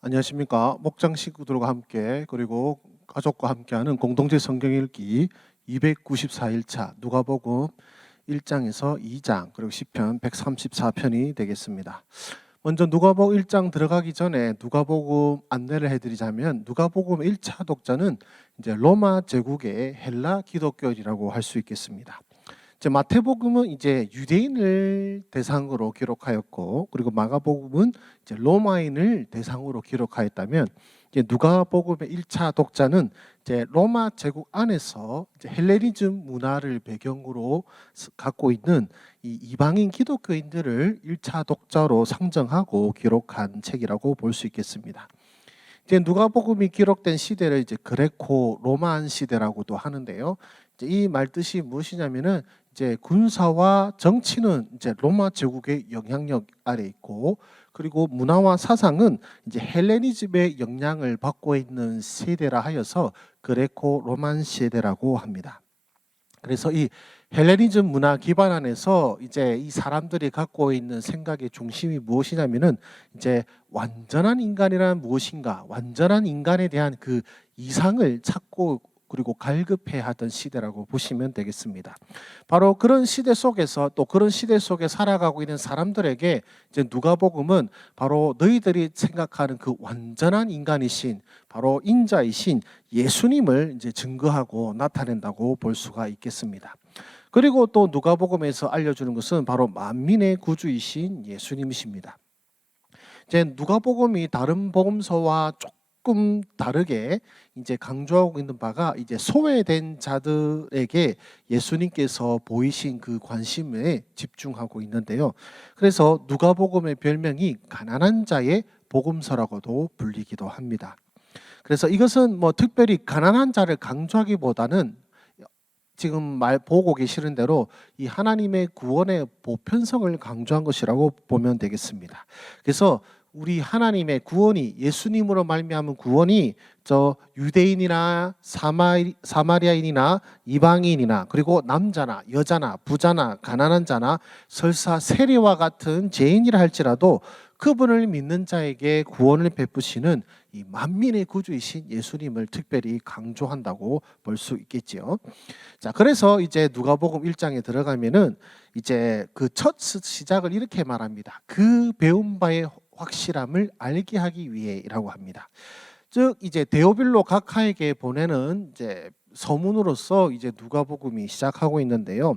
안녕하십니까. 목장 식구들과 함께 그리고 가족과 함께하는 공동체 성경 읽기 294일차 누가복음 1장에서 2장 그리고 시편 134편이 되겠습니다. 먼저 누가복음 1장 들어가기 전에 누가복음 안내를 해드리자면 누가복음 1차 독자는 이제 로마 제국의 헬라 기독교인이라고 할 수 있겠습니다. 이제 마태복음은 이제 유대인을 대상으로 기록하였고, 그리고 마가복음은 이제 로마인을 대상으로 기록하였다면, 이제 누가복음의 1차 독자는 이제 로마 제국 안에서 이제 헬레니즘 문화를 배경으로 갖고 있는 이 이방인 기독교인들을 1차 독자로 상정하고 기록한 책이라고 볼 수 있겠습니다. 이제 누가복음이 기록된 시대를 이제 그레코 로만 시대라고도 하는데요. 이제 이 말 뜻이 무엇이냐면은 이제 군사와 정치는 이제 로마 제국의 영향력 아래 있고, 그리고 문화와 사상은 이제 헬레니즘의 영향을 받고 있는 세대라 하여서 그레코 로만 시대라고 합니다. 그래서 이 헬레니즘 문화 기반 안에서 이제 이 사람들이 갖고 있는 생각의 중심이 무엇이냐면은 이제 완전한 인간이란 무엇인가, 완전한 인간에 대한 그 이상을 찾고 그리고 갈급해 하던 시대라고 보시면 되겠습니다. 바로 그런 시대 속에서 또 그런 시대 속에 살아가고 있는 사람들에게 이제 누가복음은 바로 너희들이 생각하는 그 완전한 인간이신 바로 인자이신 예수님을 이제 증거하고 나타낸다고 볼 수가 있겠습니다. 그리고 또 누가복음에서 알려주는 것은 바로 만민의 구주이신 예수님이십니다. 이제 누가복음이 다른 복음서와 조금 다르게 이제 강조하고 있는 바가 이제 소외된 자들에게 예수님께서 보이신 그 관심에 집중하고 있는데요. 그래서 누가복음의 별명이 가난한 자의 복음서라고도 불리기도 합니다. 그래서 이것은 뭐 특별히 가난한 자를 강조하기보다는 지금 말 보고 계시는 대로 이 하나님의 구원의 보편성을 강조한 것이라고 보면 되겠습니다. 그래서 우리 하나님의 구원이 예수님으로 말미암은 구원이 저 유대인이나 사마리아인이나 이방인이나 그리고 남자나 여자나 부자나 가난한 자나 설사 세리와 같은 죄인이라 할지라도 그분을 믿는 자에게 구원을 베푸시는 이 만민의 구주이신 예수님을 특별히 강조한다고 볼 수 있겠지요. 자, 그래서 이제 누가복음 1장에 들어가면은 이제 그 첫 시작을 이렇게 말합니다. 그 배운 바의 확실함을 알게 하기 위해라고 합니다. 즉 이제 데오빌로 각하에게 보내는 이제 서문으로서 이제 누가복음이 시작하고 있는데요.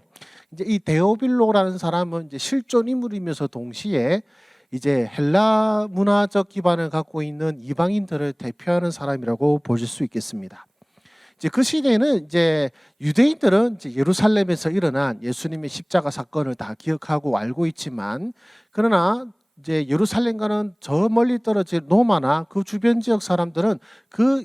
이제 이 데오빌로라는 사람은 이제 실존 인물이면서 동시에 이제 헬라 문화적 기반을 갖고 있는 이방인들을 대표하는 사람이라고 보실 수 있겠습니다. 이제 그 시대에는 이제 유대인들은 이제 예루살렘에서 일어난 예수님의 십자가 사건을 다 기억하고 알고 있지만, 그러나 이제 예루살렘과는 저 멀리 떨어진 로마나 그 주변 지역 사람들은 그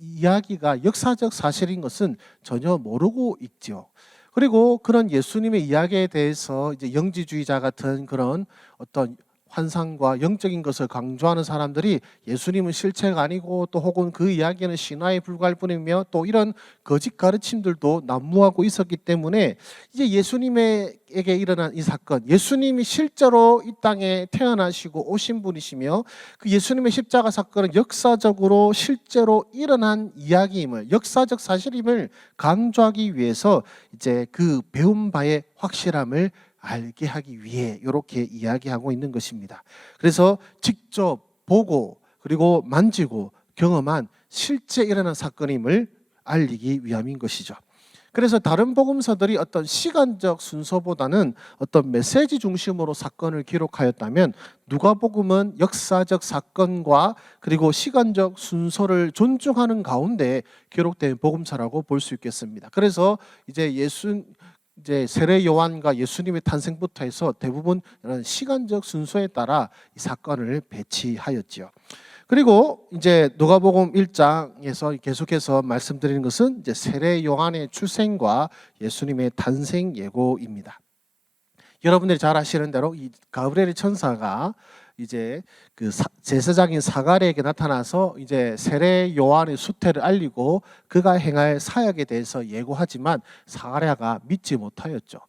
이야기가 역사적 사실인 것은 전혀 모르고 있죠. 그리고 그런 예수님의 이야기에 대해서 이제 영지주의자 같은 그런 어떤 환상과 영적인 것을 강조하는 사람들이 예수님은 실체가 아니고 또 혹은 그 이야기는 신화에 불과할 뿐이며 또 이런 거짓 가르침들도 난무하고 있었기 때문에 이제 예수님에게 일어난 이 사건, 예수님이 실제로 이 땅에 태어나시고 오신 분이시며 그 예수님의 십자가 사건은 역사적으로 실제로 일어난 이야기임을, 역사적 사실임을 강조하기 위해서 이제 그 배운 바의 확실함을 알게 하기 위해 이렇게 이야기하고 있는 것입니다. 그래서 직접 보고 그리고 만지고 경험한 실제 일어난 사건임을 알리기 위함인 것이죠. 그래서 다른 복음서들이 어떤 시간적 순서보다는 어떤 메시지 중심으로 사건을 기록하였다면 누가복음은 역사적 사건과 그리고 시간적 순서를 존중하는 가운데 기록된 복음서라고 볼 수 있겠습니다. 그래서 이제 세례 요한과 예수님의 탄생부터 해서 대부분 이런 시간적 순서에 따라 이 사건을 배치하였지요. 그리고 이제 누가복음 1장에서 계속해서 말씀드리는 것은 이제 세례 요한의 출생과 예수님의 탄생 예고입니다. 여러분들이 잘 아시는 대로 이 가브리엘 천사가 이제 그 제사장인 사가랴에게 나타나서 이제 세례 요한의 수태를 알리고 그가 행할 사역에 대해서 예고하지만 사가랴가 믿지 못하였죠.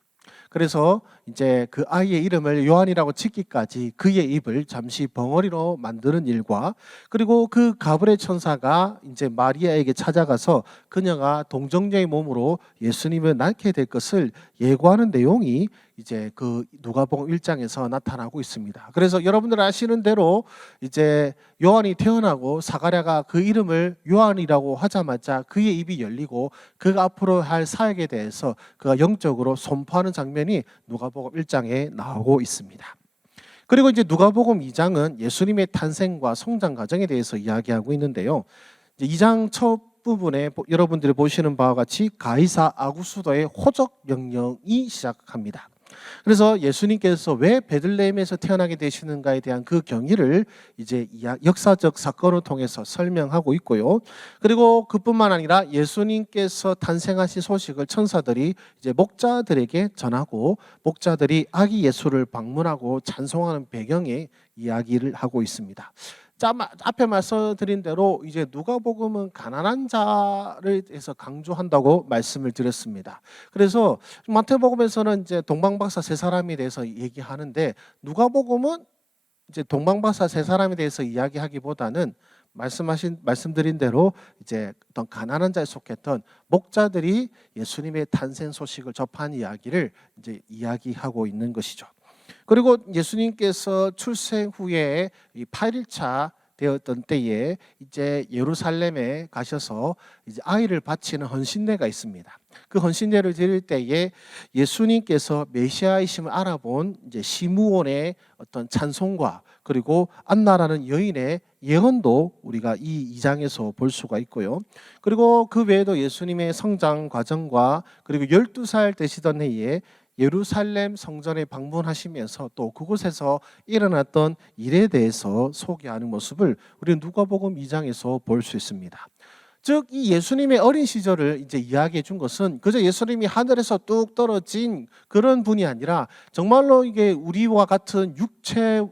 그래서 이제 그 아이의 이름을 요한이라고 짓기까지 그의 입을 잠시 벙어리로 만드는 일과, 그리고 그 가브리엘 천사가 이제 마리아에게 찾아가서 그녀가 동정녀의 몸으로 예수님을 낳게 될 것을 예고하는 내용이 이제 그 누가복음 1장에서 나타나고 있습니다. 그래서 여러분들 아시는 대로 이제 요한이 태어나고 사가랴가 그 이름을 요한이라고 하자마자 그의 입이 열리고 그가 앞으로 할 사역에 대해서 그가 영적으로 선포하는 장면이 누가복음 1장에 나오고 있습니다. 그리고 이제 누가복음 2장은 예수님의 탄생과 성장 과정에 대해서 이야기하고 있는데요. 2장 첫 부분에 여러분들이 보시는 바와 같이 가이사 아구스도의 호적 명령이 시작합니다. 그래서 예수님께서 왜 베들레헴에서 태어나게 되시는가에 대한 그 경위를 이제 역사적 사건을 통해서 설명하고 있고요. 그리고 그뿐만 아니라 예수님께서 탄생하신 소식을 천사들이 이제 목자들에게 전하고 목자들이 아기 예수를 방문하고 찬송하는 배경의 이야기를 하고 있습니다. 자, 앞에 말씀드린 대로 이제 누가복음은 가난한 자를 해서 강조한다고 말씀을 드렸습니다. 그래서 마태복음에서는 이제 동방박사 세 사람에 대해서 얘기하는데 누가복음은 이제 동방박사 세 사람에 대해서 이야기하기보다는 말씀드린 대로 이제 어떤 가난한 자에 속했던 목자들이 예수님의 탄생 소식을 접한 이야기를 이제 이야기하고 있는 것이죠. 그리고 예수님께서 출생 후에 이 8일차 되었던 때에 이제 예루살렘에 가셔서 이제 아이를 바치는 헌신례가 있습니다. 그 헌신례를 드릴 때에 예수님께서 메시아이심을 알아본 이제 시므온의 어떤 찬송과 그리고 안나라는 여인의 예언도 우리가 이 2장에서 볼 수가 있고요. 그리고 그 외에도 예수님의 성장 과정과 그리고 12살 되시던 해에 예루살렘 성전에 방문하시면서 또 그곳에서 일어났던 일에 대해서 소개하는 모습을 우리는 누가복음 2장에서 볼 수 있습니다. 즉 이 예수님의 어린 시절을 이제 이야기해 준 것은 그저 예수님이 하늘에서 뚝 떨어진 그런 분이 아니라 정말로 이게 우리와 같은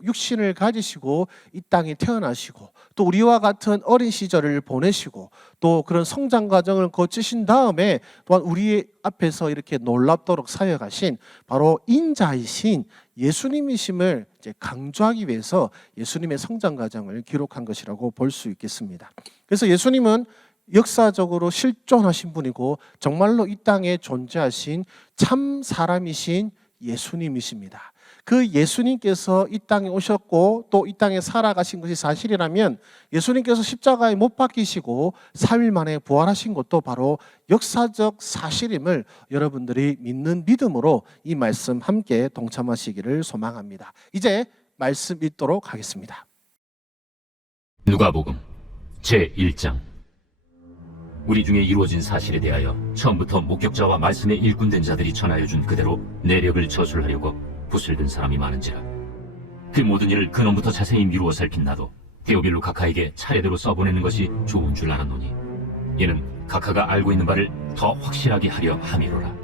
육신을 가지시고 이 땅에 태어나시고 또 우리와 같은 어린 시절을 보내시고 또 그런 성장 과정을 거치신 다음에 또한 우리 앞에서 이렇게 놀랍도록 사역하신 바로 인자이신 예수님이심을 이제 강조하기 위해서 예수님의 성장 과정을 기록한 것이라고 볼 수 있겠습니다. 그래서 예수님은 역사적으로 실존하신 분이고 정말로 이 땅에 존재하신 참 사람이신 예수님이십니다. 그 예수님께서 이 땅에 오셨고 또 이 땅에 살아가신 것이 사실이라면 예수님께서 십자가에 못 박히시고 3일 만에 부활하신 것도 바로 역사적 사실임을 여러분들이 믿는 믿음으로 이 말씀 함께 동참하시기를 소망합니다. 이제 말씀 읽도록 하겠습니다. 누가복음 제1장. 우리 중에 이루어진 사실에 대하여 처음부터 목격자와 말씀에 일꾼된 자들이 전하여 준 그대로 내력을 저술하려고 붓을 든 사람이 많은지라. 그 모든 일을 근원부터 자세히 미루어 살핀 나도 데오빌로 각하에게 차례대로 써보내는 것이 좋은 줄 알았노니 이는 각하가 알고 있는 바를 더 확실하게 하려 함이로라.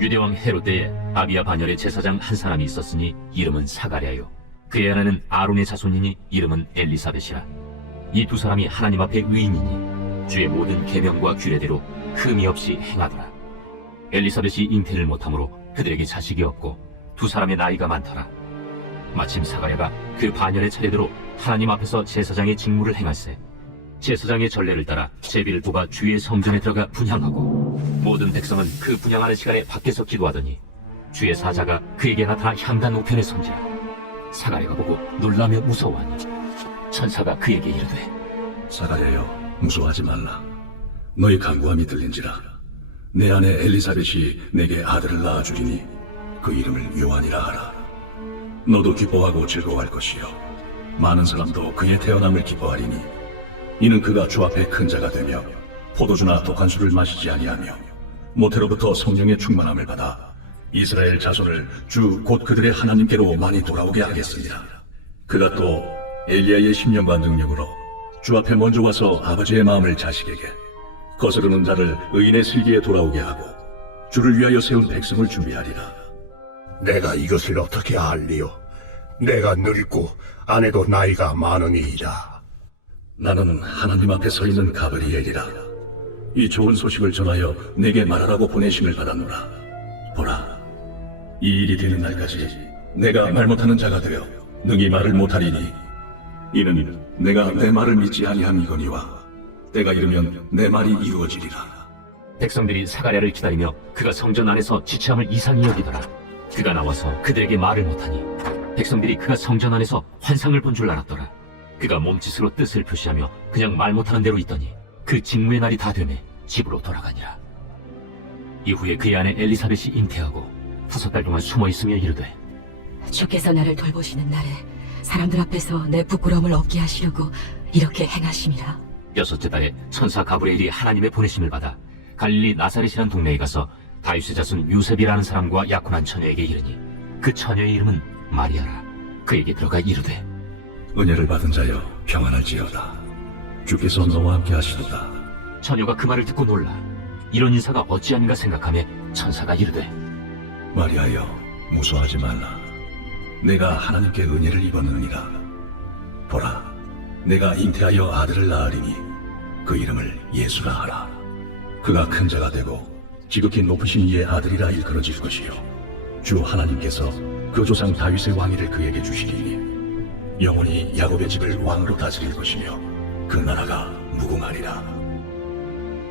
유대왕 헤롯 때에 아비야 반열의 제사장 한 사람이 있었으니 이름은 사가랴요. 그의 아내는 아론의 자손이니 이름은 엘리사벳이라. 이 두 사람이 하나님 앞에 의인이니 주의 모든 계명과 규례대로 흠이 없이 행하더라. 엘리사벳이 잉태를 못하므로 그들에게 자식이 없고 두 사람의 나이가 많더라. 마침 사가랴가 그 반열의 차례대로 하나님 앞에서 제사장의 직무를 행할세 제사장의 전례를 따라 제비를 뽑아 주의 성전에 들어가 분향하고 모든 백성은 그 분향하는 시간에 밖에서 기도하더니 주의 사자가 그에게 나타나 향단 우편에 선지라. 사가랴가 보고 놀라며 무서워하니 천사가 그에게 이르되 사가랴여, 무서워하지 말라. 너희 간구함이 들린지라. 내 아내 엘리사벳이 내게 아들을 낳아주리니 그 이름을 요한이라 하라. 너도 기뻐하고 즐거워할 것이요 많은 사람도 그의 태어남을 기뻐하리니 이는 그가 주 앞에 큰 자가 되며 포도주나 독한 술을 마시지 아니하며 모태로부터 성령의 충만함을 받아 이스라엘 자손을 주 곧 그들의 하나님께로 많이 돌아오게 하겠습니다. 그가 또 엘리야의 심령과 능력으로 주 앞에 먼저 와서 아버지의 마음을 자식에게 거스르는 자를 의인의 슬기에 돌아오게 하고 주를 위하여 세운 백성을 준비하리라. 내가 이것을 어떻게 알리요? 내가 늙고 아내도 나이가 많으니이다. 나는 하나님 앞에 서 있는 가브리엘이라. 이 좋은 소식을 전하여 내게 말하라고 보내심을 받았노라. 보라, 이 일이 되는 날까지 내가 말 못하는 자가 되어 능히 말을 못하리니 이는 내가 내 말을 믿지 아니함이거니와 때가 이르면 내 말이 이루어지리라. 백성들이 사가랴를 기다리며 그가 성전 안에서 지체함을 이상히 여기더라. 그가 나와서 그들에게 말을 못하니 백성들이 그가 성전 안에서 환상을 본 줄 알았더라. 그가 몸짓으로 뜻을 표시하며 그냥 말 못하는 대로 있더니 그 직무의 날이 다 되매 집으로 돌아가니라. 이후에 그의 아내 엘리사벳이 잉태하고 5달 동안 숨어 있으며 이르되 주께서 나를 돌보시는 날에 사람들 앞에서 내 부끄러움을 없게 하시려고 이렇게 행하심이라. 6째 달에 천사 가브리엘이 하나님의 보내심을 받아 갈릴리 나사렛이라는 동네에 가서 다윗의 자손 요셉이라는 사람과 약혼한 처녀에게 이르니 그 처녀의 이름은 마리아라. 그에게 들어가 이르되 은혜를 받은 자여 평안할지어다. 주께서 너와 함께 하시도다. 처녀가 그 말을 듣고 놀라 이런 인사가 어찌함인가 생각하며 천사가 이르되 마리아여 무서워하지 말라. 내가 하나님께 은혜를 입었느니라. 보라, 내가 잉태하여 아들을 낳으리니 그 이름을 예수라 하라. 그가 큰 자가 되고 지극히 높으신 이의 아들이라 일컬어질 것이요 주 하나님께서 그 조상 다윗의 왕위를 그에게 주시리니 영원히 야곱의 집을 왕으로 다스릴 것이며 그 나라가 무궁하리라.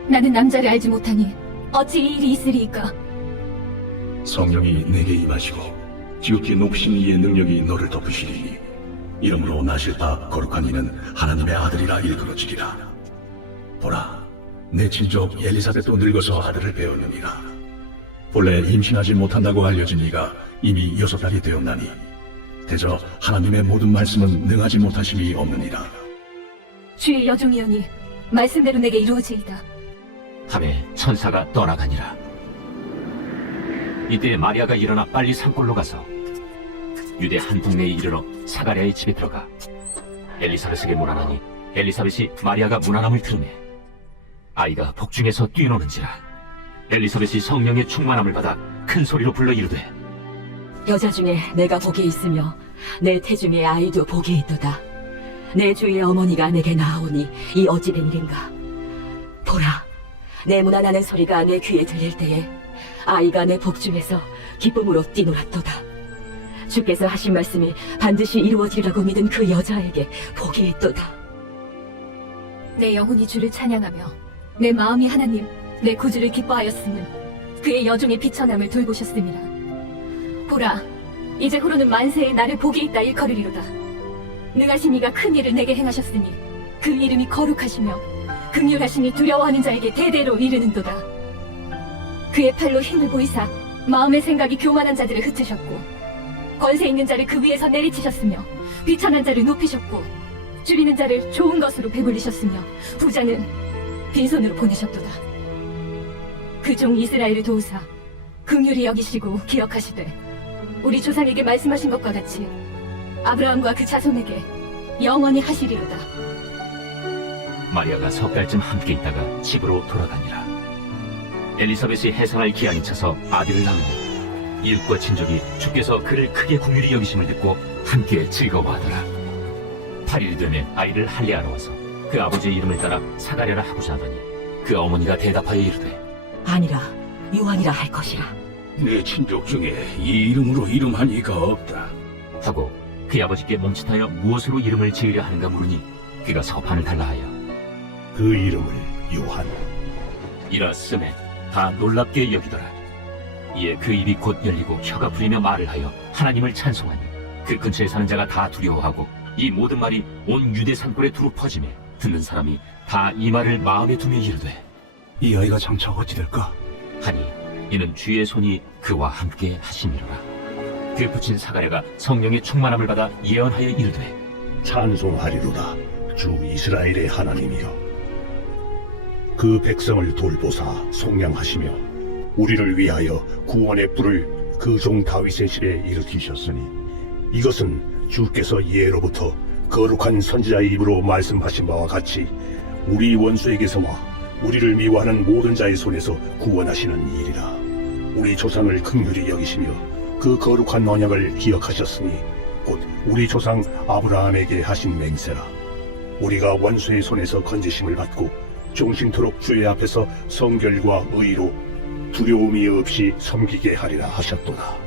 나는 남자를 알지 못하니 어찌 이 일이 있으리이까? 성령이 내게 임하시고 지극히 높으신 이의 능력이 너를 덮으시리니 이러므로 나실 바 거룩한 이는 하나님의 아들이라 일컬어지리라. 보라, 내 친족 엘리사벳도 늙어서 아들을 배웠느니라. 본래 임신하지 못한다고 알려진 이가 이미 6달이 되었나니 대저 하나님의 모든 말씀은 능하지 못하심이 없느니라. 주의 여종이오니 말씀대로 내게 이루어지이다. 하매 천사가 떠나가니라. 이때 마리아가 일어나 빨리 산골로 가서 유대 한 동네에 이르러 사가랴의 집에 들어가 엘리사벳에게 문안하니 엘리사벳이 마리아가 문안함을 들으매 아이가 복중에서 뛰노는지라. 엘리사벳이 성령의 충만함을 받아 큰 소리로 불러 이르되 여자 중에 내가 복이 있으며 내 태중에 아이도 복이 있도다. 내 주의 어머니가 내게 나아오니 이 어찌 된 일인가. 보라, 내 문안하는 소리가 내 귀에 들릴 때에 아이가 내 복중에서 기쁨으로 뛰놀았도다. 주께서 하신 말씀이 반드시 이루어지리라고 믿은 그 여자에게 복이 있도다. 내 영혼이 주를 찬양하며 내 마음이 하나님 내 구주를 기뻐하였음은 그의 여종의 비천함을 돌보셨음이라. 보라, 이제 후로는 만세에 나를 복이 있다 일컬으리로다. 능하신 이가 큰 일을 내게 행하셨으니 그 이름이 거룩하시며 긍휼하심이 두려워하는 자에게 대대로 이르는도다. 그의 팔로 힘을 보이사 마음의 생각이 교만한 자들을 흩으셨고 권세 있는 자를 그 위에서 내리치셨으며 비천한 자를 높이셨고 줄이는 자를 좋은 것으로 배불리셨으며 부자는 빈손으로 보내셨도다. 그 종 이스라엘을 도우사 긍휼히 여기시고 기억하시되 우리 조상에게 말씀하신 것과 같이 아브라함과 그 자손에게 영원히 하시리로다. 마리아가 10달쯤 함께 있다가 집으로 돌아가니라. 엘리사벳이 해산할 기한이 차서 아들을 낳으니 이웃과 친족이 주께서 그를 크게 긍휼히 여기심을 듣고 함께 즐거워하더라. 8일 되매 아이를 할례하러 와서 그 아버지의 이름을 따라 사가랴라 하고자 하더니 그 어머니가 대답하여 이르되 아니라 요한이라 할 것이라. 내 친족 중에 이 이름으로 이름한 이가 없다. 하고 그의 아버지께 멈칫하여 무엇으로 이름을 지으려 하는가 물으니 그가 서판을 달라 하여 그 이름을 요한. 이라 쓰매 다 놀랍게 여기더라. 이에 그 입이 곧 열리고 혀가 풀리며 말을 하여 하나님을 찬송하니 그 근처에 사는 자가 다 두려워하고 이 모든 말이 온 유대 산골에 두루 퍼지매 듣는 사람이 다 이 말을 마음에 두며 이르되 이 아이가 장차 어찌 될까? 하니 이는 주의 손이 그와 함께 하심이로라. 그 붙인 사가랴가 성령의 충만함을 받아 예언하여 이르되 찬송하리로다 주 이스라엘의 하나님이여. 그 백성을 돌보사 속량하시며 우리를 위하여 구원의 불을 그 종 다윗의 실에 일으키셨으니 이것은 주께서 예로부터 거룩한 선지자의 입으로 말씀하신 바와 같이 우리 원수에게서와 우리를 미워하는 모든 자의 손에서 구원하시는 일이라. 우리 조상을 긍휼히 여기시며 그 거룩한 언약을 기억하셨으니 곧 우리 조상 아브라함에게 하신 맹세라. 우리가 원수의 손에서 건지심을 받고 종신토록 주의 앞에서 성결과 의로 두려움이 없이 섬기게 하리라 하셨도다.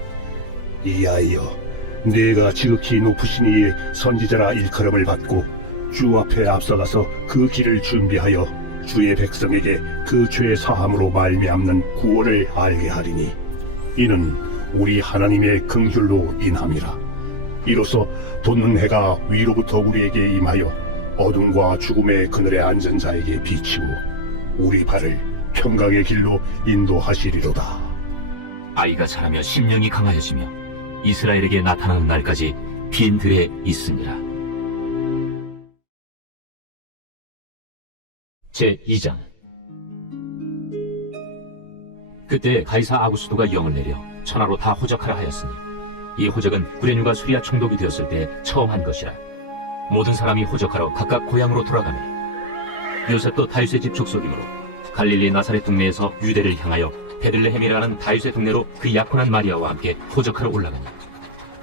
이하여 내가 지극히 높으신 이의 선지자라 일컬음을 받고 주 앞에 앞서가서 그 길을 준비하여 주의 백성에게 그 죄 사함으로 말미암는 구원을 알게 하리니 이는 우리 하나님의 긍휼로 인함이라. 이로써 돋는 해가 위로부터 우리에게 임하여 어둠과 죽음의 그늘에 앉은 자에게 비치고 우리 발을 평강의 길로 인도하시리로다. 아이가 자라며 심령이 강하여지며 이스라엘에게 나타나는 날까지 빈 들에 있으니라. 제2장. 그때 가이사 아구스도가 영을 내려 천하로 다 호적하라 하였으니 이 호적은 구레뉴가 수리아 총독이 되었을 때 처음 한 것이라. 모든 사람이 호적하러 각각 고향으로 돌아가매 요셉도 다윗의 집 족속이므로 갈릴리 나사렛 동네에서 유대를 향하여 베들레헴이라는 다윗의 동네로 그 약혼한 마리아와 함께 호적하러 올라가니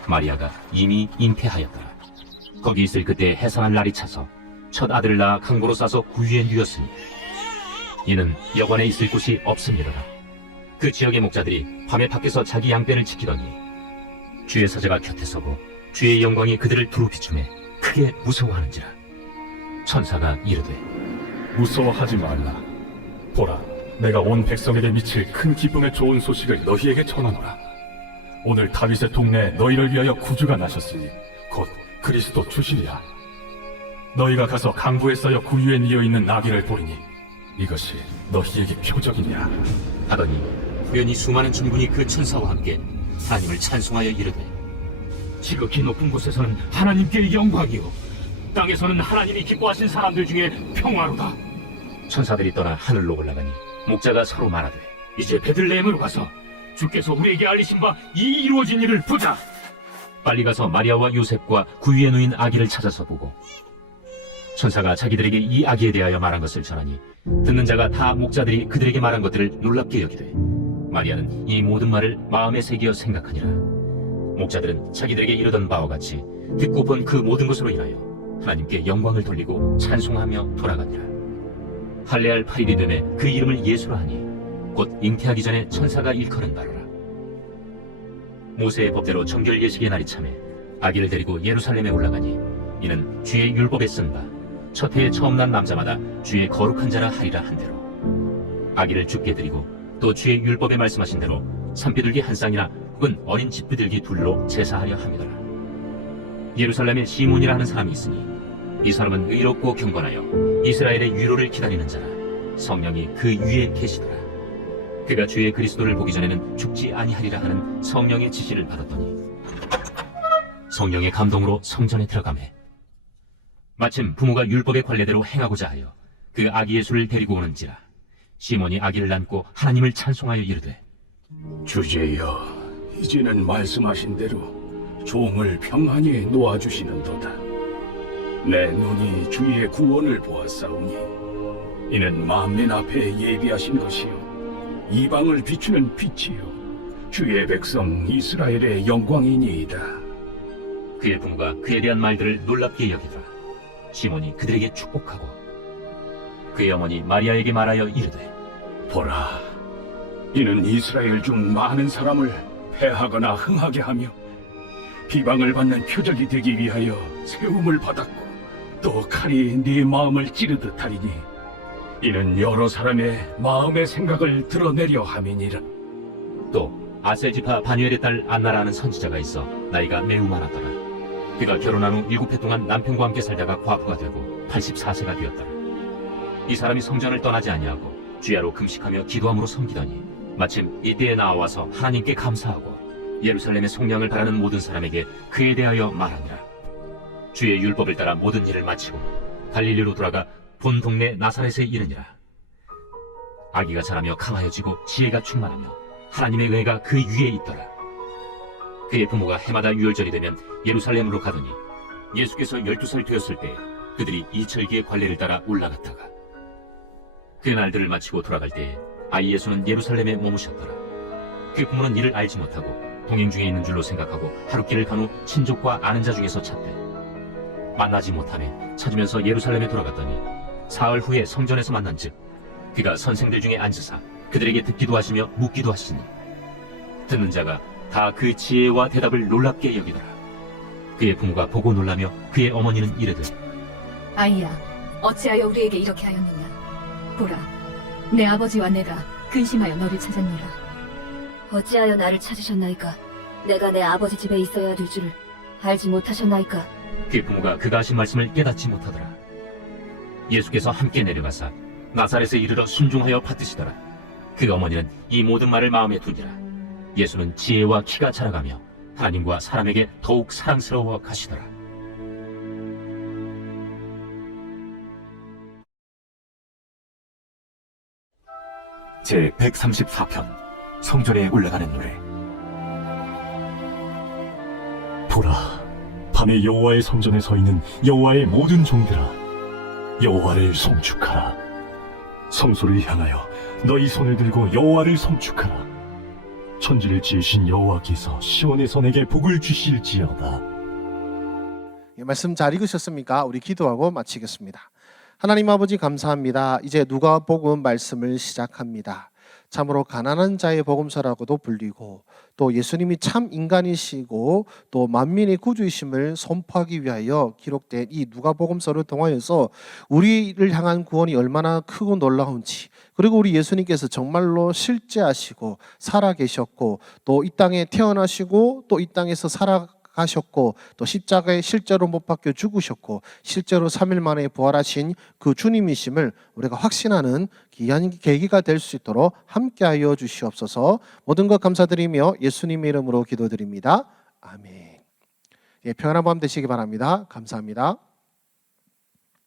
마리아가 이미 잉태하였더라. 거기 있을 그때 해산할 날이 차서 첫 아들을 낳아 강보로 싸서 구유에 누였으니 이는 여관에 있을 곳이 없음이로라. 그 지역의 목자들이 밤에 밖에서 자기 양떼를 지키더니 주의 사자가 곁에 서고 주의 영광이 그들을 두루 비추매 크게 무서워하는지라. 천사가 이르되 무서워하지 말라. 보라, 내가 온 백성에게 미칠 큰 기쁨의 좋은 소식을 너희에게 전하노라. 오늘 다윗의 동네에 너희를 위하여 구주가 나셨으니 곧 그리스도 주시리라. 너희가 가서 강부에 쌓여 구유에 뉘어 있는 나귀를 보리니 이것이 너희에게 표적이니라. 하더니 후연히 수많은 천군이 그 천사와 함께 하나님을 찬송하여 이르되 지극히 높은 곳에서는 하나님께 영광이요 땅에서는 하나님이 기뻐하신 사람들 중에 평화로다. 천사들이 떠나 하늘로 올라가니 목자가 서로 말하되 이제 베들레헴으로 가서 주께서 우리에게 알리신 바 이 이루어진 일을 보자. 빨리 가서 마리아와 요셉과 구유에 누인 아기를 찾아서 보고 천사가 자기들에게 이 아기에 대하여 말한 것을 전하니 듣는 자가 다 목자들이 그들에게 말한 것들을 놀랍게 여기되 마리아는 이 모든 말을 마음에 새기어 생각하니라. 목자들은 자기들에게 이르던 바와 같이 듣고 본 그 모든 것으로 인하여 하나님께 영광을 돌리고 찬송하며 돌아가니라. 할례할 8일이 되매 그 이름을 예수라 하니 곧 잉태하기 전에 천사가 일컬은 바로라. 모세의 법대로 정결 예식의 날이 차매 아기를 데리고 예루살렘에 올라가니 이는 주의 율법에 쓴 바 첫 해에 처음 난 남자마다 주의 거룩한 자라 하리라 한 대로 아기를 죽게 드리고 또 주의 율법에 말씀하신 대로 산비둘기 한 쌍이나 혹은 어린 짚비둘기 둘로 제사하려 함이더라. 예루살렘에 시몬이라 하는 사람이 있으니 이 사람은 의롭고 경건하여 이스라엘의 위로를 기다리는 자라. 성령이 그 위에 계시더라. 그가 주의 그리스도를 보기 전에는 죽지 아니하리라 하는 성령의 지시를 받았더니 성령의 감동으로 성전에 들어가매 마침 부모가 율법의 관례대로 행하고자 하여 그 아기 예수를 데리고 오는지라. 시몬이 아기를 안고 하나님을 찬송하여 이르되 주제여, 이제는 말씀하신 대로 종을 평안히 놓아주시는도다. 내 눈이 주의 구원을 보았사오니 이는 만민 앞에 예비하신 것이요 이방을 비추는 빛이요 주의 백성 이스라엘의 영광이니이다. 그의 부모가 그에 대한 말들을 놀랍게 여기더라. 시몬이 그들에게 축복하고 그의 어머니 마리아에게 말하여 이르되 보라, 이는 이스라엘 중 많은 사람을 패하거나 흥하게 하며 비방을 받는 표적이 되기 위하여 세움을 받았고 또 칼이 네 마음을 찌르듯 하리니 이는 여러 사람의 마음의 생각을 드러내려 함이니라. 또 아셀지파 바누엘의 딸 안나라는 선지자가 있어 나이가 매우 많았더라. 그가 결혼한 후 7해 동안 남편과 함께 살다가 과부가 되고 84세가 되었더라. 이 사람이 성전을 떠나지 아니하고 주야로 금식하며 기도함으로 섬기더니 마침 이때에 나와서 하나님께 감사하고 예루살렘의 속량을 바라는 모든 사람에게 그에 대하여 말하니라. 주의 율법을 따라 모든 일을 마치고 갈릴리로 돌아가 본 동네 나사렛에 이르니라. 아기가 자라며 강하여지고 지혜가 충만하며 하나님의 은혜가 그 위에 있더라. 그의 부모가 해마다 유월절이 되면 예루살렘으로 가더니 예수께서 12살 되었을 때 그들이 이철기의 관례를 따라 올라갔다가 그 날들을 마치고 돌아갈 때에 아이 예수는 예루살렘에 머무셨더라. 그 부모는 이를 알지 못하고 동행 중에 있는 줄로 생각하고 하룻길을 간 후 친족과 아는 자 중에서 찾되 만나지 못하매 찾으면서 예루살렘에 돌아갔더니 사흘 후에 성전에서 만난즉 그가 선생들 중에 앉으사 그들에게 듣기도 하시며 묻기도 하시니 듣는 자가 다 그 지혜와 대답을 놀랍게 여기더라. 그의 부모가 보고 놀라며 그의 어머니는 이르되 아이야, 어찌하여 우리에게 이렇게 하였느냐? 보라, 내 아버지와 내가 근심하여 너를 찾았노라. 어찌하여 나를 찾으셨나이까? 내가 내 아버지 집에 있어야 될 줄을 알지 못하셨나이까? 그의 부모가 그가 하신 말씀을 깨닫지 못하더라. 예수께서 함께 내려가사 나사렛에 이르러 순종하여 받드시더라. 그 어머니는 이 모든 말을 마음에 두니라. 예수는 지혜와 키가 자라가며 하나님과 사람에게 더욱 사랑스러워 가시더라. 제 134편 성전에 올라가는 노래. 보라, 밤에 여호와의 성전에 서 있는 여호와의 모든 종들아, 여호와를 송축하라. 성소를 향하여 너희 손을 들고 여호와를 송축하라. 천지를 지으신 여호와께서 시온에서 내게 복을 주실지어다. 예, 말씀 잘 읽으셨습니까? 우리 기도하고 마치겠습니다. 하나님 아버지 감사합니다. 이제 누가복음 말씀을 시작합니다. 참으로 가난한 자의 복음서라고도 불리고 또 예수님이 참 인간이시고 또 만민의 구주이심을 선포하기 위하여 기록된 이 누가복음서를 통하여서 우리를 향한 구원이 얼마나 크고 놀라운지, 그리고 우리 예수님께서 정말로 실제하시고 살아계셨고 또 이 땅에 태어나시고 또 이 땅에서 살아가셨고 또 십자가에 실제로 못 박혀 죽으셨고 실제로 3일 만에 부활하신 그 주님이심을 우리가 확신하는 귀한 계기가 될 수 있도록 함께하여 주시옵소서. 모든 것 감사드리며 예수님의 이름으로 기도드립니다. 아멘. 예, 평안한 밤 되시기 바랍니다. 감사합니다.